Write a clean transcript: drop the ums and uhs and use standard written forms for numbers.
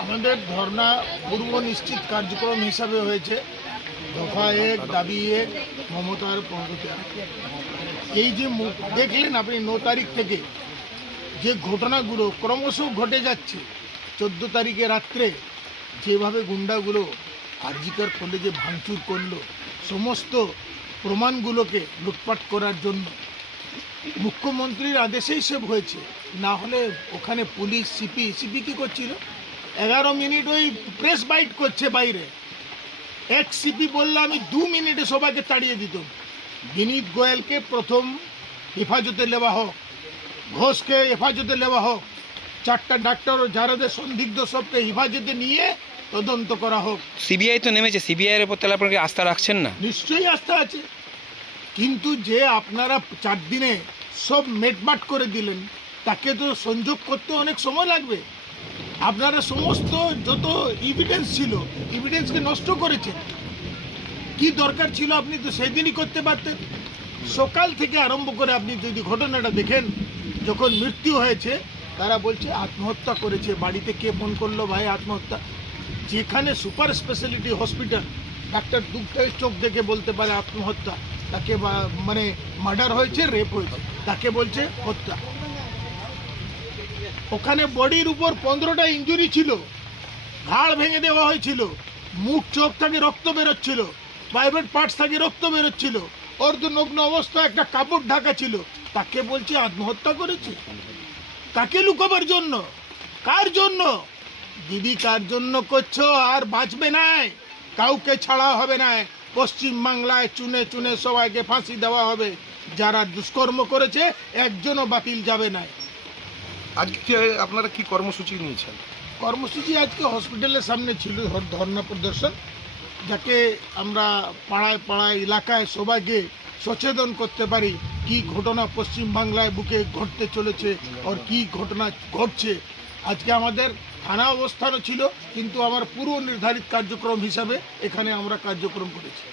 আমাদের ধর্না পূর্ব নিশ্চিত কার্যক্রম হিসাবে হয়েছে দফা 1 দাবি 1 মমতার পদত্যাগ। এই যে দেখলেন আপনি 9 তারিখ থেকে যে ঘটনাগুলো ক্রমশ ঘটে যাচ্ছে, 14 তারিখে রাত্রে যেভাবে গুন্ডাগুলো আরজিকর কলেজে ভাঙচুর করলো, সমস্ত প্রমাণগুলোকে লুটপাট করার জন্য মুখ্যমন্ত্রীর আদেশেই সব হয়েছে। না হলে ওখানে পুলিশ সিপি কী করছিল? 11 মিনিট ওই প্রেস বাইট করছে বাইরে। এক সিপি বললো আমি 2 মিনিটে সবাইকে তাড়িয়ে দিতাম। বিনীত গোয়েলকে প্রথম হেফাজতে নেওয়া হোক, ঘোষকে হেফাজতে নেওয়া হোক, 4টা ডাক্তার ও যারাদের সন্দিগ্ধ সবকে হেফাজতে নিয়ে তদন্ত করা হোক। সিবিআই তো নেমেছে, সিবিআইয়ের উপর তাহলে আপনাকে আস্থা রাখছেন না? নিশ্চয়ই আস্থা আছে, কিন্তু যে আপনারা 4 দিনে সব মেটমাট করে দিলেন, তাকে তো সংযোগ করতে অনেক সময় লাগবে। আপনারা সমস্ত যত এভিডেন্স ছিল, এভিডেন্সকে নষ্ট করেছেন। কি দরকার ছিল? আপনি তো সেদিনই করতে পারতেন। সকাল থেকে আরম্ভ করে আপনি যদি ঘটনাটা দেখেন, যখন মৃত্যু হয়েছে তারা বলছে আত্মহত্যা করেছে। বাড়িতে কে ফোন করলো ভাই আত্মহত্যা? যেখানে সুপার স্পেশালিটি হসপিটাল, ডাক্তার দুঃখের চোখ দেখে বলতে পারে আত্মহত্যা, তাকে মানে মার্ডার হয়েছে, রেপ হয়েছে, তাকে বলছে হত্যা। ওখানে বডির উপর 15টা ইঞ্জুরি ছিল, ঘাড় ভেঙে দেওয়া হয়েছিল, মুখ চোখ থেকে রক্ত বেরোচ্ছিল, প্রাইভেট পার্টস থেকে রক্ত বেরোচ্ছিল, অর্ধনগ্ন অবস্থা একটা কাপড় ঢাকা ছিল, তাকে বলছে আত্মহত্যা করেছে। কাকে লুকাবার জন্য? কার জন্য? দিদি কার জন্য করছো? আর বাঁচবে না, কাউকে ছাড়া হবে না। পশ্চিম বাংলায় চুনে চুনে সবাইকে ফাঁসি দেওয়া হবে। যারা দুষ্কর্ম করেছে একজনও বাতিল যাবে না। আজকে আপনারা কি কর্মসূচি নিয়েছেন? কর্মসূচি আজকে হসপিটালের সামনে ছিল ধর্ণা প্রদর্শন, যাকে আমরা পাড়ায় পাড়ায় এলাকায় সবাইকে সচেতন করতে পারি কি ঘটনা পশ্চিম বাংলায় বুকে ঘটতে চলেছে আর কি ঘটনা ঘটছে। আজকে আমাদের থানা অবস্থানও ছিল, কিন্তু আমার পূর্ব নির্ধারিত কার্যক্রম হিসাবে এখানে আমরা কার্যক্রম করেছি।